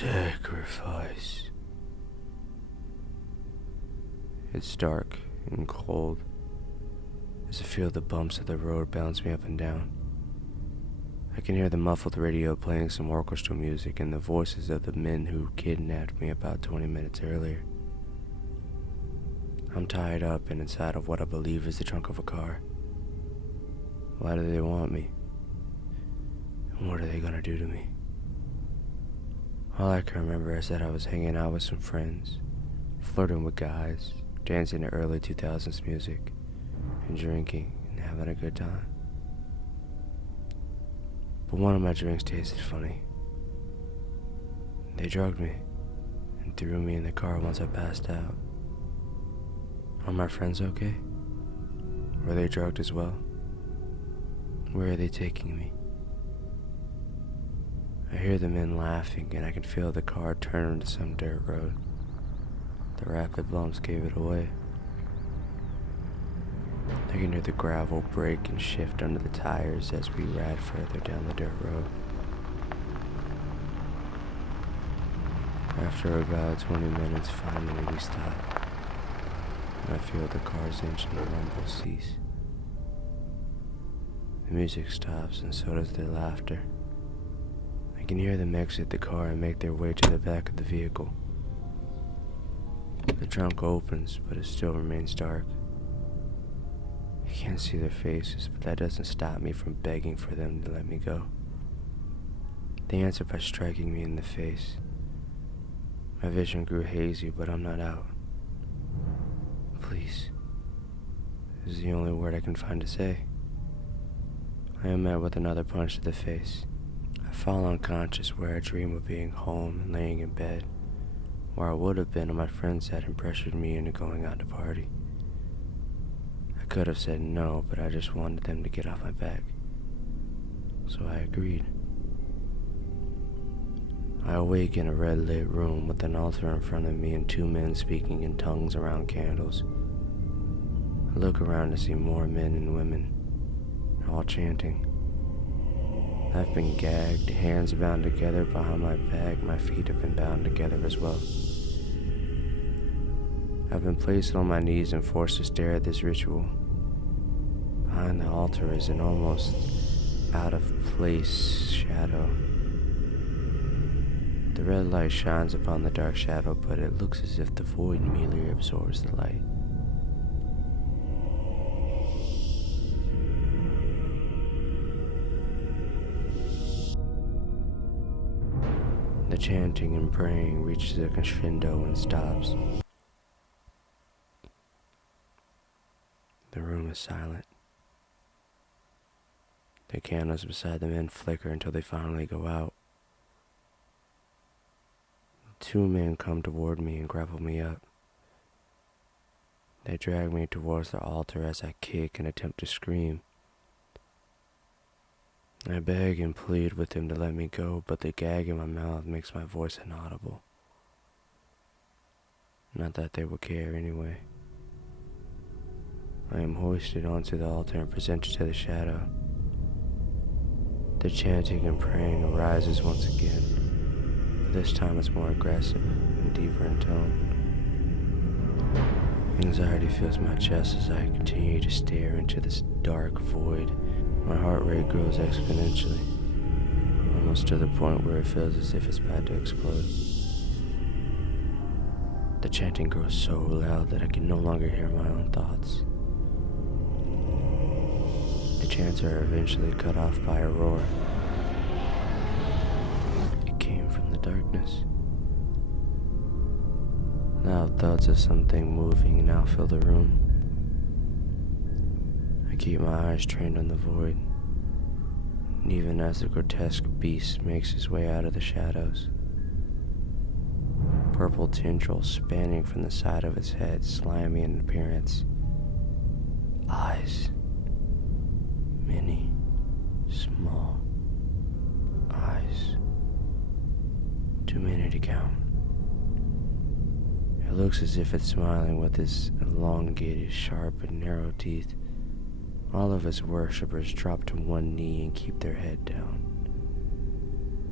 Sacrifice. It's dark and cold as I feel the bumps of the road bounce me up and down. I can hear the muffled radio playing some orchestral music and the voices of the men who kidnapped me about 20 minutes earlier. I'm tied up and inside of what I believe is the trunk of a car. Why do they want me? And what are they gonna do to me? All I can remember is that I was hanging out with some friends, flirting with guys, dancing to early 2000s music, and drinking and having a good time. But one of my drinks tasted funny. They drugged me and threw me in the car once I passed out. Are my friends okay? Were they drugged as well? Where are they taking me? I hear the men laughing and I can feel the car turn into some dirt road. The rapid bumps gave it away. I can hear the gravel break and shift under the tires as we ride further down the dirt road. After about 20 minutes, finally we stop, and I feel the car's engine rumble cease. The music stops and so does their laughter. I can hear them exit the car and make their way to the back of the vehicle. The trunk opens, but it still remains dark. I can't see their faces, but that doesn't stop me from begging for them to let me go. They answer by striking me in the face. My vision grew hazy, but I'm not out. Please. This is the only word I can find to say. I am met with another punch to the face. I fall unconscious where I dream of being home and laying in bed, where I would have been if my friends hadn't pressured me into going out to party. I could have said no, but I just wanted them to get off my back. So I agreed. I awake in a red-lit room with an altar in front of me and two men speaking in tongues around candles. I look around to see more men and women, all chanting. I've been gagged, hands bound together behind my back, my feet have been bound together as well. I've been placed on my knees and forced to stare at this ritual. Behind the altar is an almost out-of-place shadow. The red light shines upon the dark shadow, but it looks as if the void merely absorbs the light. The chanting and praying reaches a crescendo and stops. The room is silent. The candles beside the men flicker until they finally go out. Two men come toward me and grapple me up. They drag me towards the altar as I kick and attempt to scream. I beg and plead with them to let me go, but the gag in my mouth makes my voice inaudible. Not that they would care anyway. I am hoisted onto the altar and presented to the shadow. The chanting and praying arises once again, but this time it's more aggressive and deeper in tone. Anxiety fills my chest as I continue to stare into this dark void. My heart rate grows exponentially, almost to the point where it feels as if it's about to explode. The chanting grows so loud that I can no longer hear my own thoughts. The chants are eventually cut off by a roar. It came from the darkness. Loud thuds of something moving now fill the room. I keep my eyes trained on the void, and even as the grotesque beast makes his way out of the shadows, purple tendrils spanning from the side of its head, slimy in appearance. Eyes. Many, small eyes. Too many to count. It looks as if it's smiling with its elongated, sharp, and narrow teeth. All of its worshippers drop to one knee and keep their head down.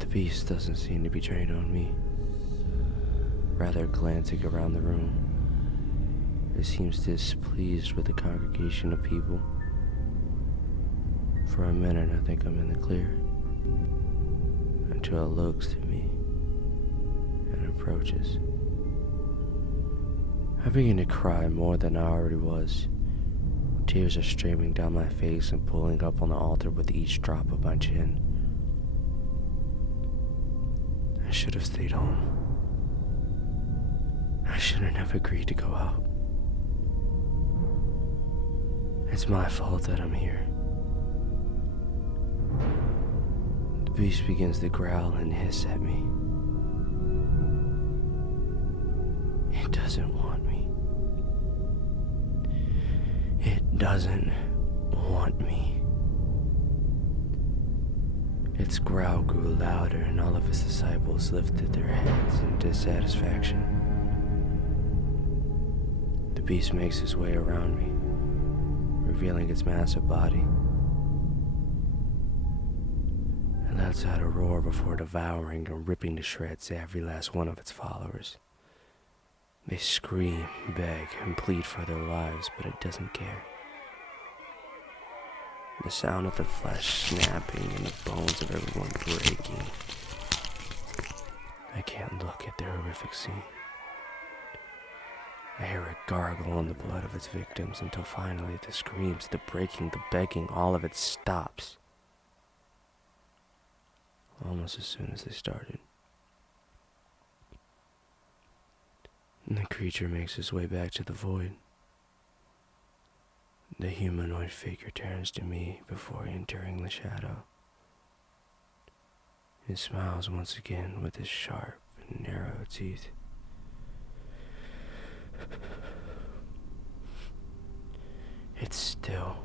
The beast doesn't seem to be trained on me. Rather glancing around the room, it seems displeased with the congregation of people. For a minute, I think I'm in the clear, until it looks to me and approaches. I begin to cry more than I already was. Tears are streaming down my face and pulling up on the altar with each drop of my chin. I should have stayed home. I shouldn't have agreed to go out. It's my fault that I'm here. The beast begins to growl and hiss at me. It doesn't want me. It doesn't want me. Its growl grew louder, and all of his disciples lifted their heads in dissatisfaction. The beast makes his way around me, revealing its massive body. It lets out a roar before devouring and ripping to shreds every last one of its followers. They scream, beg, and plead for their lives, but it doesn't care. The sound of the flesh snapping and the bones of everyone breaking. I can't look at the horrific scene. I hear it gargle in the blood of its victims until finally the screams, the breaking, the begging, all of it stops. Almost as soon as they started. And the creature makes its way back to the void. The humanoid figure turns to me before entering the shadow. It smiles once again with its sharp and narrow teeth. It's still.